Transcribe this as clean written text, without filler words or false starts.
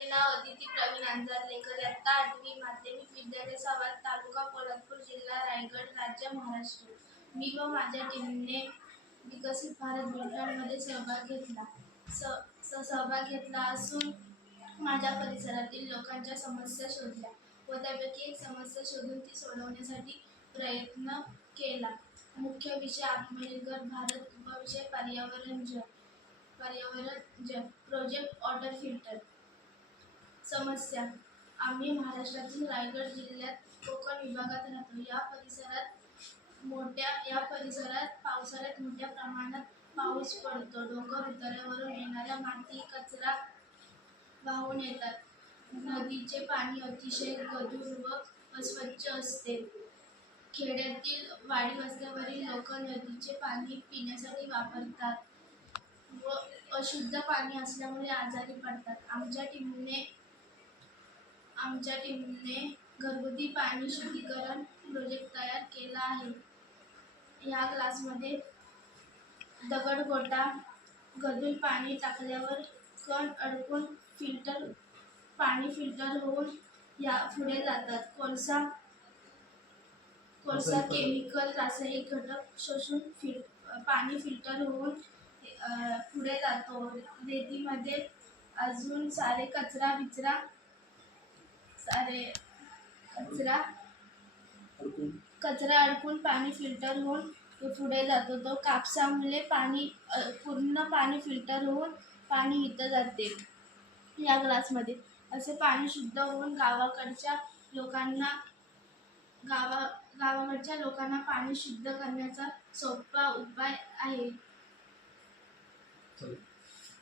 नाव अदिती प्रवीण अंजारलेकर, इयत्ता 8वी, माध्यमिक विद्यालय सावंत, तालुका पोलादपूर, जिल्हा रायगड, राज्य महाराष्ट्र. मी व माझ्या टीमने विकसित भारत बुलढाणामध्ये सहभाग घेतला असून माझ्या परिसरातील लोकांच्या समस्या शोधल्या व त्यापैकी एक समस्या शोधून ती सोडवण्यासाठी प्रयत्न केला. मुख्य विषय आत्मनिर्भर भारत, उपविषय पर्यावरण जल, प्रोजेक्ट वॉटर फिल्टर. समस्या: आम्ही महाराष्ट्रातील रायगड जिल्ह्यात कोकण विभागात राहतो. या परिसरात पावसाळ्यात मोठ्या प्रमाणात पाऊस पडतो. डोंगर उतारावरून येणाऱ्या माती, कचरा वाहून येतात. नदीचे पाणी अतिशय गढूळ व अस्वच्छ असते. खेड्यातील वाडी वस्त्यांवरील लोक नदीचे पाणी पिण्यासाठी वापरतात व अशुद्ध पाणी असल्यामुळे आजारी पडतात. आमच्या टीमने घरगुती पाणी शुद्धीकरण प्रोजेक्ट तयार केला आहे. या ग्लासमध्ये दगडगोटा गढूळ पाणी टाकल्यावर कण अडकून पाणी फिल्टर होऊन पुढे जातात. कोळसा केमिकल रासायनिक घटक शोषून पाणी फिल्टर होऊन पुढे जातो. रेतीमध्ये अजून कचरा अडकून पाणी फिल्टर होऊन पुढे जातो. तो कापसामुळे पूर्ण पाणी फिल्टर होऊन पाणी इथं जाते या ग्लासमध्ये. असे पाणी शुद्ध होऊन गावाकडच्या लोकांना पाणी शुद्ध करण्याचा सोपा उपाय आहे.